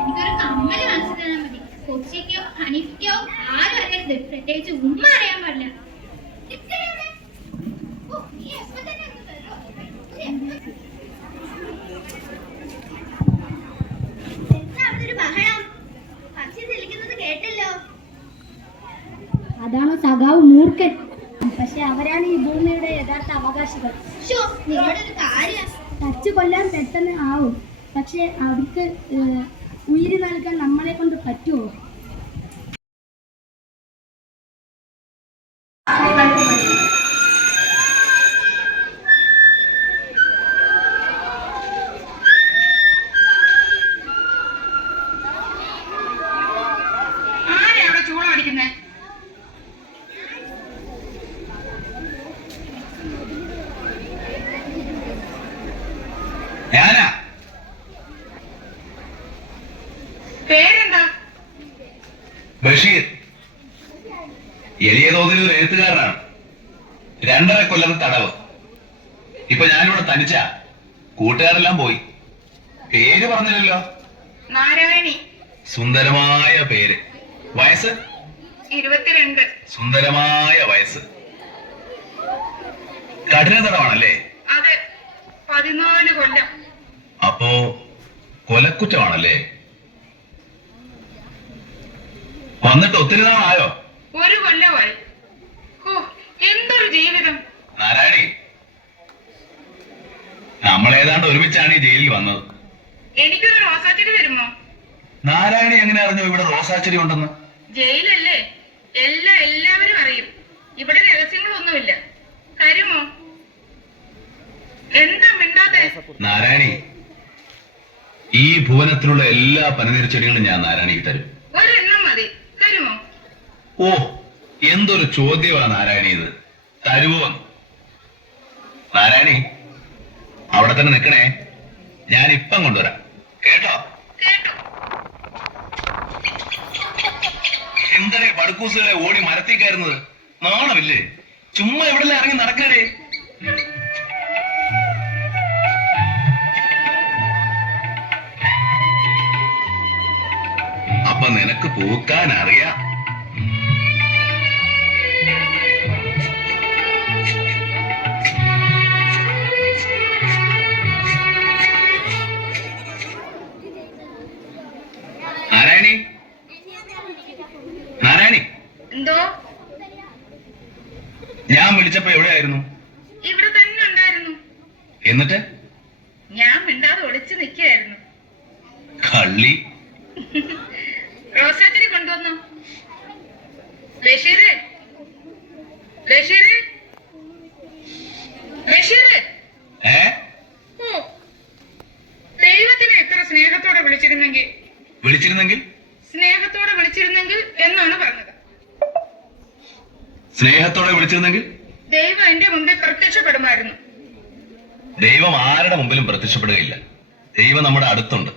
എനിക്കൊരു കമ്മല് വാങ്ങിച്ചു തരാൻ മതി. കൊച്ചിക്കോ ഹണിക്കോ ആരും അറിയരുത്, പ്രത്യേകിച്ച് ഉമ്മ അറിയാൻ പാടില്ല. അതാണോ സഖാവ് മൂർഖൻ? പക്ഷെ അവരാണ് ഈ ഭൂമിയുടെ യഥാർത്ഥ അവകാശികൾ. തച്ചു കൊല്ലാൻ പെട്ടെന്ന് ആവും, പക്ഷെ അവർക്ക് ഉയിര് നൽകാൻ നമ്മളെ കൊണ്ട് പറ്റുമോ? ഞാനാ. പേരെന്താ? ബഷീർ. എളിയ തോതിൽ ഒരു എഴുത്തുകാരനാണ്. 2.5 കൊല്ലം തടവ്. ഇപ്പൊ ഞാനിവിടെ തനിച്ച. കൂട്ടുകാരെല്ലാം പോയി. പേര് പറഞ്ഞില്ലല്ലോ. നാരായണി. സുന്ദരമായ പേര്. വയസ്സ് 22. സുന്ദരമായ വയസ്സ്. കഠിന തടവാണല്ലേ? അതെ, 14 കൊല്ലം. അപ്പോ കൊലക്കുറ്റമാണല്ലേ? വന്നിട്ട് ഒത്തിരി നാളായോ? 1 കൊല്ലമായി. ഓ, എന്തൊരു ജീവിതം. നാരായണി, നമ്മളേതാണ്ട് ഒരുമിച്ചാണ് ഈ ജയിലിൽ വന്നത്. എനിക്കൊരു റോസാച്ചെടി തരുമോ? നാരായണി എങ്ങനെ അറിഞ്ഞു ഇവിടെ റോസാച്ചെടി ഉണ്ടെന്ന്? ജയിലല്ലേ, എല്ലാവരും അറിയും. ഇവിടെ രഹസ്യങ്ങളൊന്നുമില്ല. തരുമോ? എന്താ മിണ്ടാതെ? നാരായണി, ഈ ഭുവനത്തിലുള്ള എല്ലാ പനിനീർ ചെടികളും ഞാൻ നാരായണിക്ക് തരും. ഒരെണ്ണം മതി. തരുമോ? ഓ, എന്തൊരു ചോദ്യമാണ് നാരായണി ഇത്. തരുവോ? നാരായണി, അവിടെ തന്നെ നിൽക്കണേ. ഞാൻ ഇപ്പം കൊണ്ടുവരാം. കേട്ടോ? കേട്ടോ. എന്തിനെ പടുക്കൂസുകളെ ഓടി മരത്തിൽ കയറുന്നത്? നാണമില്ലേ? ചുമ്മാ ഇവിടെ ഇറങ്ങി നടക്കണേ. അപ്പൊ നിനക്ക് പൂക്കാൻ അറിയാം. നാരായണി, നാരായണി. എന്തോ? ഞാൻ വിളിച്ചപ്പോ എവിടെയായിരുന്നു? ഇവിടെ തന്നെ ഉണ്ടായിരുന്നു. എന്നിട്ട്? ഞാൻ മിണ്ടാതെ ഒളിച്ചു നിൽക്കുകയായിരുന്നു. കള്ളി. റോസാച്ചെടി കൊണ്ടുവന്നു. ബഷീറ്, ബഷീറ്, ബഷീറ്. ഓ, ദൈവത്തിനെ എത്ര സ്നേഹത്തോടെ വിളിച്ചിരുന്നെങ്കിൽ സ്നേഹത്തോടെ വിളിച്ചിരുന്നെങ്കിൽ എന്നാണ് പറഞ്ഞത്. സ്നേഹത്തോടെ വിളിച്ചിരുന്നെങ്കിൽ ദൈവം എന്റെ മുമ്പിൽ പ്രത്യക്ഷപ്പെടുമായിരുന്നു. ദൈവം ആരുടെ മുമ്പിലും പ്രത്യക്ഷപ്പെടുകയില്ല. ദൈവം നമ്മുടെ അടുത്തുണ്ട്.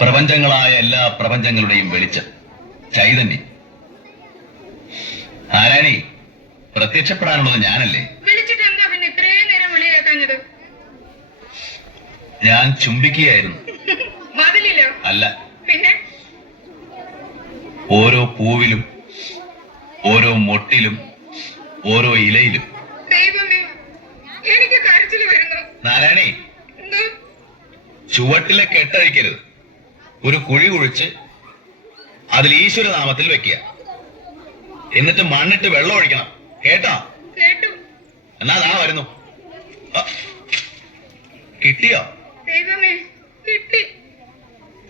പ്രപഞ്ചങ്ങളായ എല്ലാ പ്രപഞ്ചങ്ങളുടെയും വെളിച്ചം, ചൈതന്യം. നാരായണി, പ്രത്യക്ഷപ്പെടാനുള്ളത് ഞാനല്ലേ? വിളിച്ചിട്ട് എന്താ പിന്നെ ഇത്രയും നേരം വിളി കേൾക്കാഞ്ഞത്? ഞാൻ ചുംബിക്കുകയായിരുന്നു. മതിലില്ലോ? അല്ല, പിന്നെ ഓരോ പൂവിലും, ഓരോ മൊട്ടിലും, ഓരോ ഇലയിലും. ദൈവമേ, എനിക്ക് കരച്ചിൽ വരുന്നു. നാരായണി, എന്തോ? ചുവട്ടിലെ കെട്ടഴിക്കരുത്. ഒരു കുഴി കുഴിച്ച് അതിൽ ഈശ്വരനാമത്തിൽ വെക്കുക. എന്നിട്ട് മണ്ണിട്ട് വെള്ളം ഒഴിക്കണം. കേട്ടോ? കേട്ടു. എന്നാ ദാ വരുന്നു. കിട്ടിയോ? ദൈവമേ, കിട്ടി.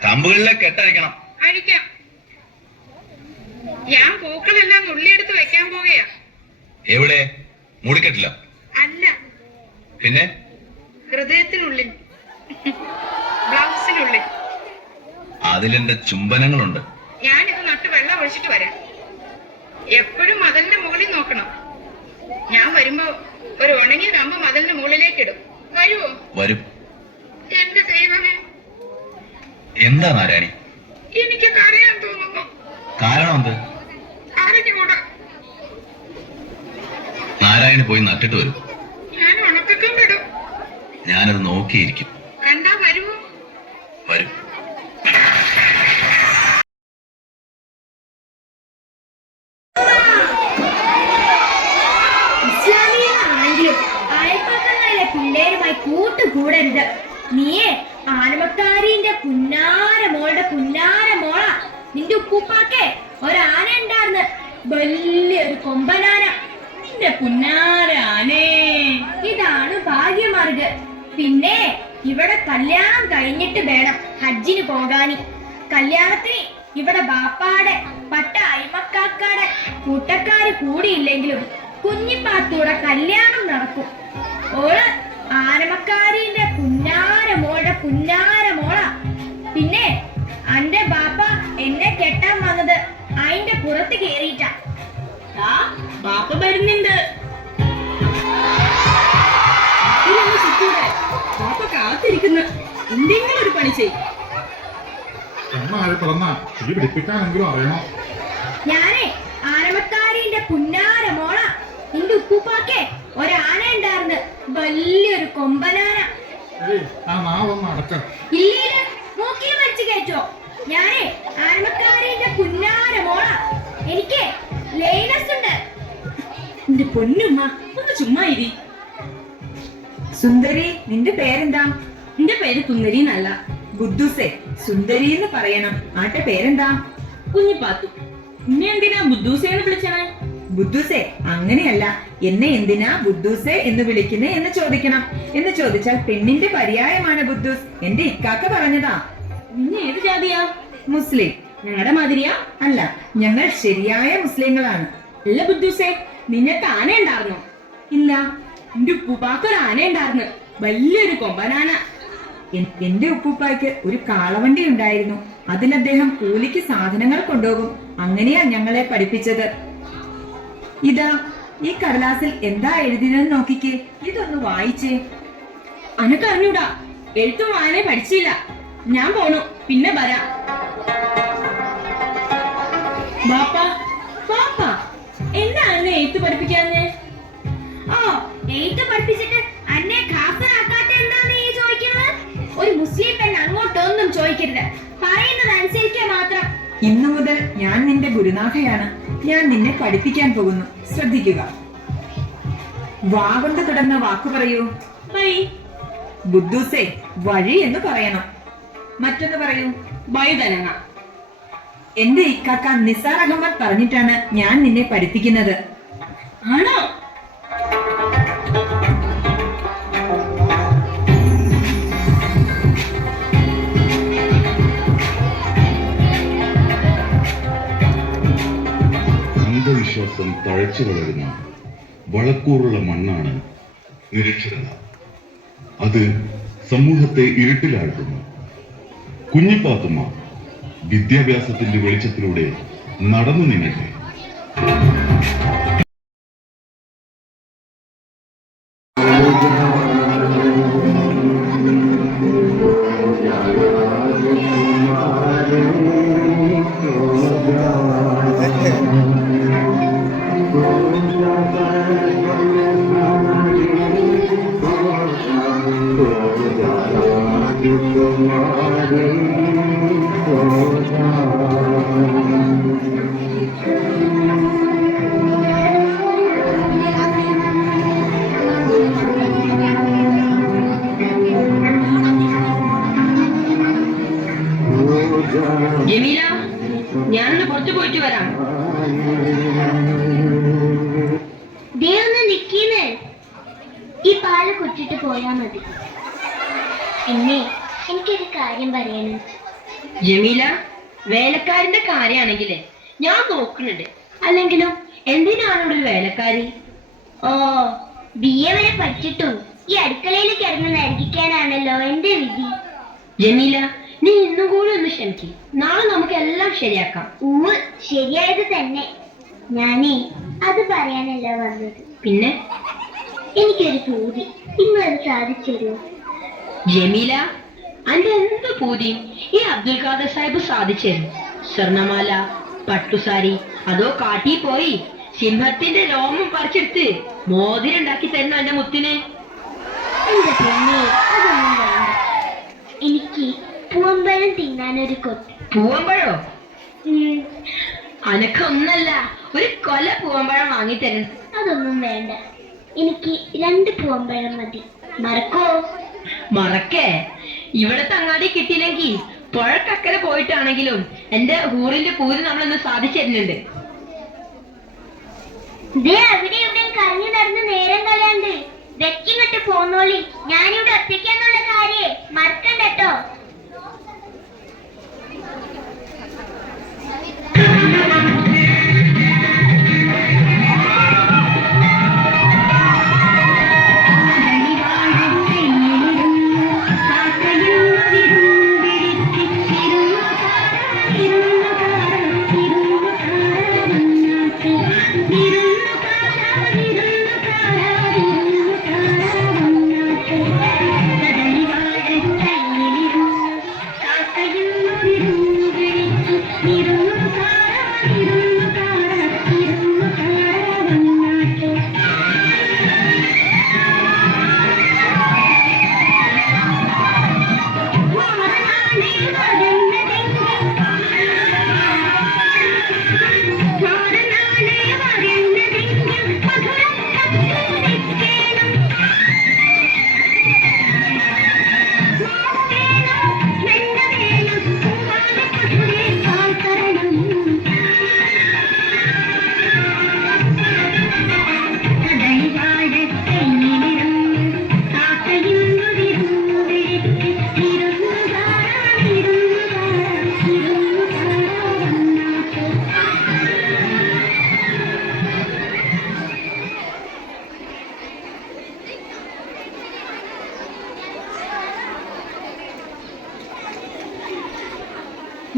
കമ്പുകളിലെ കെട്ടഴിക്കണം. അഴിക്കാം. ഞാൻ പൂക്കളെല്ലാം നുള്ളിയെടുത്ത് വെക്കാൻ പോവുകയാ. എവിടെ? മൂടിക്കെട്ടില്ല? അല്ല, പിന്നെ ഹൃദയത്തിനുള്ളിൽ, ബ്ലൗസിനുള്ളിൽ. അതിലെന്റെ ചുംബനങ്ങളുണ്ട്. ഞാനിത് നട്ട് വെള്ളം ഒഴിച്ചിട്ട് വരാം. എപ്പോഴും മതിലിന്റെ മുകളിൽ നോക്കണം. ഞാൻ വരുമ്പോ ഒരു ഉണങ്ങിയ കമ്പ് മതിലിന്റെ മുകളിലേക്ക് ഇടും. വരുവോ? വരും. എന്റെ ദൈവമേ. എന്താ നാരായണി? എനിക്ക് കരയാൻ തോന്നുന്നു. കാരണം എന്ത്? അറിഞ്ഞുകൂടാ. നാരായണി പോയി നട്ടിട്ട് വരും. ഞാൻ ഉണക്കൊക്കെ വിടും. ഞാനത് നോക്കിയിരിക്കും. കണ്ടാ വരുമോ? വരും. ഇസ്ലാമികളാണെങ്കിലും അയൽപ്പക്കങ്ങളിലെ പിള്ളേരുമായി കൂട്ടുകൂടരുത്. നീയേ ആനമക്കാരിന്റെ പുന്നാര മോളാ. നിന്റെ ഉപ്പുപ്പാക്കെ ഒരാന ഉണ്ടാർന്ന്, വലിയൊരു കൊമ്പനാന. നിന്റെ പുന്നാര ആനേ, ഇതാണ് ഭാഗ്യമാർഗ്. പിന്നെ ഇവിടെ കല്യാണം കഴിഞ്ഞിട്ട് വേണം ഹജ്ജിന് പോകാനി. കല്യാണത്തിന് ഇവിടെ ബാപ്പാടെ പട്ട അയ്മക്കാക്കാടെ കൂട്ടക്കാര് കൂടിയില്ലെങ്കിലും കുഞ്ഞിപ്പാത്തൂടെ കല്യാണം നടക്കും. ഓള് ആനമക്കാരിന്റെ പുന്നാര മോളാ. പിന്നെ അന്റെ ബാപ്പ എന്നെ കെട്ടാൻ വന്നത് അതിന്റെ പുറത്ത് കേറിയിട്ടാ. ബാപ്പ വരുന്നുണ്ട്. ബാപ്പ കാത്തിരിക്കുന്നു. എന്തെങ്കിലും ഒരു പണി ചെയ്യും. ഞാനേ ആനമക്കാരിന്റെ പുന്നാര മോള. നിന്റെ ഉപ്പുപ്പാക്കെ ഒരാന ഉണ്ടാർന്ന്, വലിയൊരു കൊമ്പനാന. ഇല്ല, മൂക്കിൽ വലിച്ചു കയറ്റോ. ഞാനേ ആനമക്കാരിന്റെ പുന്നാര മോള. എനിക്ക് ലൈനസ് ഉണ്ട്. നിന്റെ പൊന്നുമ്മ ഒന്ന് ചുമ്മാ ഇരി. സുന്ദരി, നിന്റെ പേരെന്താ? നിന്റെ പേര് സുന്ദരി എന്നല്ല, ബുദ്ധൂസേ. സുന്ദരി എന്ന് പറയണം. ആട്ടെ പേരെന്താ? കുഞ്ഞിപ്പാത്തു. നിന്നെ എന്തിനാ ബുദ്ധൂസേ എന്ന് വിളിച്ചണേ? ബുദ്ധൂസേ അങ്ങനെയല്ല, എന്നെ എന്തിനാ ബുദ്ധൂസേ എന്ന് വിളിക്കുന്നേ എന്ന് ചോദിക്കണം. എന്ന് ചോദിച്ചാൽ പെണ്ണിന്റെ പര്യായമാണ് ബുദ്ധൂസ്. എന്റെ ഇക്കാക്ക പറഞ്ഞതാ. നിന്നെ ഏത് ജാതിയാ? മുസ്ലിം. ഞങ്ങളുടെ മാതിരിയാ? അല്ല, ഞങ്ങൾ ശരിയായ മുസ്ലിങ്ങളാണ്. അല്ല ബുദ്ധൂസേ, നിനക്ക് ആന ഉണ്ടായിരുന്നോ? ഇല്ല, എന്റെ ഉപ്പൂപ്പാക്ക് ഒരു ആന ഉണ്ടായിരുന്നു, വലിയൊരു കൊമ്പനാന. എന്റെ ഉപ്പൂപ്പായ്ക്ക് ഒരു കാളവണ്ടി ഉണ്ടായിരുന്നു. അതിൽ അദ്ദേഹം കൂലിക്ക് സാധനങ്ങൾ കൊണ്ടുപോകും. അങ്ങനെയാ ഞങ്ങളെ പഠിപ്പിച്ചത്. ഇതാ ഈ കടലാസിൽ എന്താ എഴുതിയതെന്ന് നോക്കിക്കേ. ഇതൊന്ന് വായിച്ചേ. അനക്കറിഞ്ഞൂടാ, എഴുത്തും വായന പഠിച്ചില്ല. ഞാൻ പോണു, പിന്നെ വരാം. ബാപ്പാ, എന്താ എന്നെ എഴുത്ത് പഠിപ്പിക്കാഞ്ഞേ? ഓ, എഴുത്ത് പഠിപ്പിച്ചിട്ട് അന്നെ ഖാസറാക്കാത്ത എന്താന്ന് നീ ചോദിക്കുന്നത്? ഒരു മുസ്ലിം പെണ്ണ് അങ്ങോട്ടൊന്നും ചോദിക്കരുത്, പറയുന്നത് അനുസരിക്കുക മാത്രം. ഇന്നു മുതൽ ഞാൻ നിന്റെ ഗുരുനാഥയാണ്. ഞാൻ നിന്നെ പഠിപ്പിക്കാൻ പോകുന്നു. ശ്രദ്ധിക്കുക. വാ കൊണ്ട് തുടർന്ന വാക്ക് പറയൂ. ബുദ്ധൂസേ, വഴി എന്ന് പറയണം. മറ്റൊന്ന് പറയൂ. വഴുതനങ്ങ. എന്റെ ഇക്കാക്ക നിസാർ അഹമ്മദ് പറഞ്ഞിട്ടാണ് ഞാൻ നിന്നെ പഠിപ്പിക്കുന്നത്. ആണോ? അന്ധവിശ്വാസം തഴച്ചു വളരുന്ന വളക്കൂറുള്ള മണ്ണാണ് നിരക്ഷരത. അത് സമൂഹത്തെ ഇരുട്ടിലാഴ്ത്തുന്നു. കുഞ്ഞിപ്പാത്തുമ്മ വിദ്യാഭ്യാസത്തിന്റെ വെളിച്ചത്തിലൂടെ നടന്നു നീങ്ങട്ടെ. ജമീല, ഞാനൊന്ന് പുറത്തു പോയിട്ട് വരാം. ഒന്ന് നിൽക്കുന്നേ, ഈ പാല് കുറ്റിട്ട് പോയാ മതി. പിന്നെ എനിക്കൊരു കാര്യം പറയാനും. ജമീല, വേലക്കാരന്റെ കാര്യാണെങ്കിലേ ഞാൻ നോക്കുന്നുണ്ട്. അല്ലെങ്കിലും എന്തിനാണ് ഇവിടെ ഒരു വേലക്കാരി? ഓ, BA വരെ പഠിച്ചിട്ടും ഈ അടുക്കളയിൽ കിടന്ന് നരകിക്കാനാണല്ലോ എന്റെ വിധി. ജമീല, നീ ഇന്നും കൂടി ഒന്ന് ക്ഷമിക്കും. നാളെ നമുക്ക് എല്ലാം ശരിയാക്കാം. ശരിയായത് തന്നെ. ഞാനേ അത് പറയാനല്ല വന്നത്. പിന്നെ എനിക്കൊരു പൂതി, ഇന്നത് സാധിച്ചു തരുമോ? ജമീല, അന്റെ എന്ത് പൂതി ഈ അബ്ദുൽ ഖാദർ സാഹിബ് സാധിച്ചു തരും. സ്വർണമാല, പട്ടുസാരി, അതോ കാട്ടി പോയി സിംഹത്തിന്റെ രോമം പറിച്ചെടുത്ത് മോതിരുണ്ടാക്കി തരുന്ന എന്റെ മുത്തിന്. എന്റെ പൊന്നേ, അതൊന്നും വേണ്ട. എനിക്ക് പൂവമ്പഴം തിന്നാനൊരു കൊത്തി. പൂവമ്പഴോ? അനക്കൊന്നല്ല, ഒരു കൊല പൂവമ്പഴം വാങ്ങിത്തരണം. അതൊന്നും വേണ്ട, എനിക്ക് 2 പൂവമ്പഴം മതി. മറക്കോ? മറക്കേ? ഇവിടത്തെ അങ്ങാടി കിട്ടിയില്ലെങ്കിൽ പുഴക്കക്കര പോയിട്ടാണെങ്കിലും എന്റെ ഊറിന്റെ പൂര് നമ്മളൊന്ന് സാധിച്ചു തരുന്നുണ്ട്. അവിടെ ഇവിടെ കറങ്ങി നടന്ന് നേരം കളയാണ്ട് വെക്കിങ്ങട്ട് പോന്നോളി. ഞാനിവിടെ ഒറ്റയ്ക്കാന്നുള്ള കാര്യേ മറക്കണ്ട കേട്ടോ.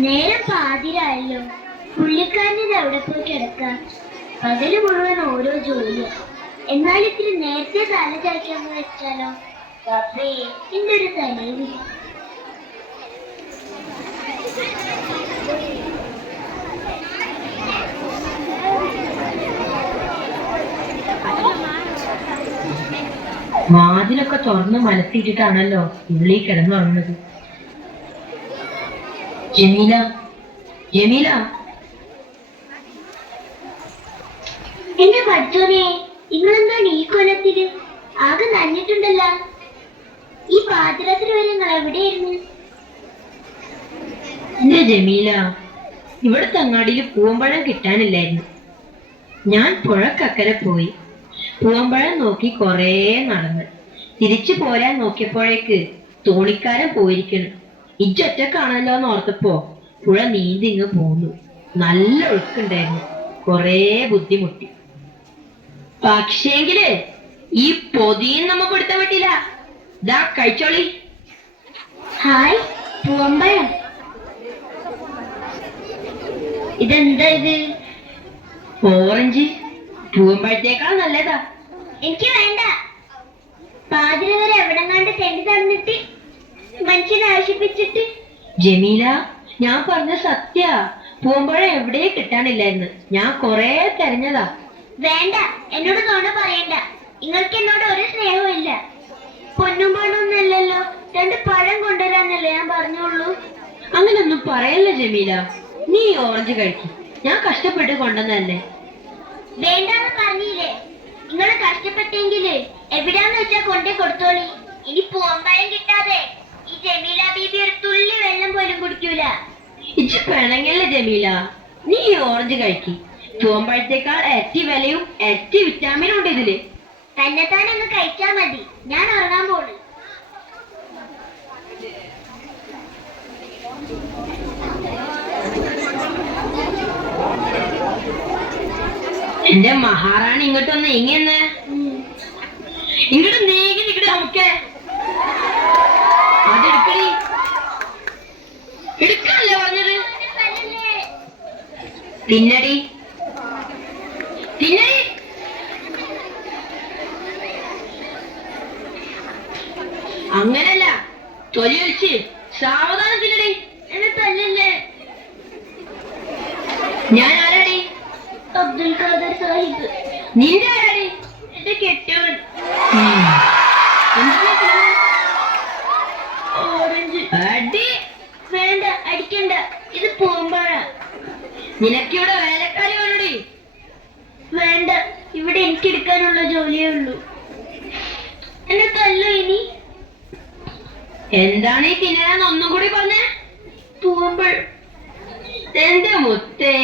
നേരം പാതിരായല്ലോ. പുള്ളിക്കാരൻ്റെ അവിടെ പോയി കിടക്കാം. പകല് മുഴുവൻ ഓരോ ജോലിയാ. എന്നാൽ ഇത്തിരി നേരത്തെ തല ചായ്ക്കാന്ന് വെച്ചാലോ? റബ്ബേ, എന്റെ ഒരു തലയിൽ. വാതിലൊക്കെ തുറന്ന് മലത്തിയിട്ടിട്ടാണല്ലോ ഉള്ളി കിടന്നുറങ്ങുന്നത്. ജമീല, ജമീല. എന്റെ പഠിച്ചോനെ, നിങ്ങളെന്താണ് ഈ കൊലത്തില്? ആകെ നനഞ്ഞിട്ടുണ്ടല്ലോ. ഈ പാതിരാത്രി വരെ നിങ്ങൾ എവിടെയായിരുന്നു? എന്റെ ജമീല, ഇവിടുത്തെ അങ്ങാടിയിൽ പൂവമ്പഴം കിട്ടാനില്ലായിരുന്നു. ഞാൻ പുഴക്കക്കരെ പോയി പൂവമ്പഴം നോക്കി കൊറേ നടന്ന് തിരിച്ചു പോരാൻ നോക്കിയപ്പോഴേക്ക് തോണിക്കാരൻ പോയിരിക്കണം. ഇജ്ജൊറ്റക്കാണല്ലോ എന്ന് ഓർത്തപ്പോ പുഴ നീന്തിങ്ങ് പോന്നു. നല്ല ഒഴുക്കുണ്ടായിരുന്നു. കൊറേ ബുദ്ധിമുട്ടി. പക്ഷേങ്കില് ഈ പൊതിയും നമുക്ക് എടുത്താൻ പറ്റില്ല. ഇതാ കഴിച്ചോളി. ഹായ്, പൂവമ്പഴം. ഇതെന്താ ഇത്? ഓറഞ്ച്. പൂവമ്പഴത്തേക്കാൾ നല്ലതാ. എനിക്ക് വേണ്ട. പാതിര വരെ എവിടെങ്ങാണ്ട് തെണ്ടി തന്നിട്ട് മനുഷ്യനെ ആശിപ്പിച്ചിട്ട്. ജമീല, ഞാൻ പറഞ്ഞ സത്യ. പൂവമ്പഴം എവിടെ കിട്ടാനില്ലായിരുന്നു. ഞാൻ കൊറേ തെരഞ്ഞതാ. വേണ്ട, എന്നോട് നുണ പറയണ്ട. നിങ്ങൾക്ക് എന്നോട് ഒരു സ്നേഹവും ഇല്ല. പൊന്നും പണമൊന്നല്ലല്ലോ, 2 പഴം കൊണ്ടുവരാന്നല്ലേ ഞാൻ പറഞ്ഞോളൂ. അങ്ങനൊന്നും പറയല്ല ജമീല. നീ ഓറഞ്ച് കഴിക്കും. ഞാൻ കഷ്ടപ്പെട്ട് കൊണ്ടുവന്നല്ലേ. വേണ്ടാന്ന് പറഞ്ഞില്ലേ? നിങ്ങൾ കഷ്ടപ്പെട്ടെങ്കില് എവിടാന്ന് വെച്ചാ കൊണ്ടേ കൊടുത്തോളി. ഇനി പൂവമ്പഴം കിട്ടാതെ ഈ ജമീല ബീബി ഒരു തുള്ളി വെള്ളം പോലും കുടിക്കൂല. ഇച്ച് പിണങ്ങല്ലേ ജമീല. നീ ഓറഞ്ച് കഴിക്കും. പൂവമ്പഴത്തേക്കാൾ ഇരട്ടി വിലയും ഇരട്ടി വിറ്റാമിനും ഉണ്ട് ഇതില്. തന്നെത്താനൊന്ന് കഴിച്ചാ മതി. ഞാൻ ഉറങ്ങാൻ പോണു. എന്റെ മഹാറാണി ഇങ്ങോട്ടൊന്ന് നീങ്ങിയെന്ന്. ഇങ്ങോട്ട് നീങ്ങി നിക്കട്ടെ. നമുക്ക് അതെടുക്കടി. എടുക്കല്ലേ പറഞ്ഞത്? തിന്നടി, തിന്നടി. അങ്ങനല്ല, തൊലി ഒഴിച്ച് സാവധാനം തിന്നടി. എന്നെ തല്ലല്ലേ. ഞാൻ ആരാടി? അബ്ദുൽ ഖാദർ. സാഹിബ്. നിന്റെ ആരാടി? എന്റെ കെട്ടിയവൻ. എന്താണ് തിന്നുന്നത്? ഓറഞ്ച്. അടി. വേണ്ട, അടിക്കണ്ട, ഇത് പൂമ്പാഴ. നിനക്കിവിടെ വേലക്കാരി വേണോടി? വേണ്ട, ഇവിടെ എനിക്ക് എടുക്കാനുള്ള ജോലിയേ ഉള്ളൂ. എന്നെ തല്ലോ ഇനി. എന്താണ് ഈ തിന്നാന്ന് ഒന്നും കൂടി പറഞ്ഞേ? പൂമ്പൾ. എന്റെ മുത്തേ,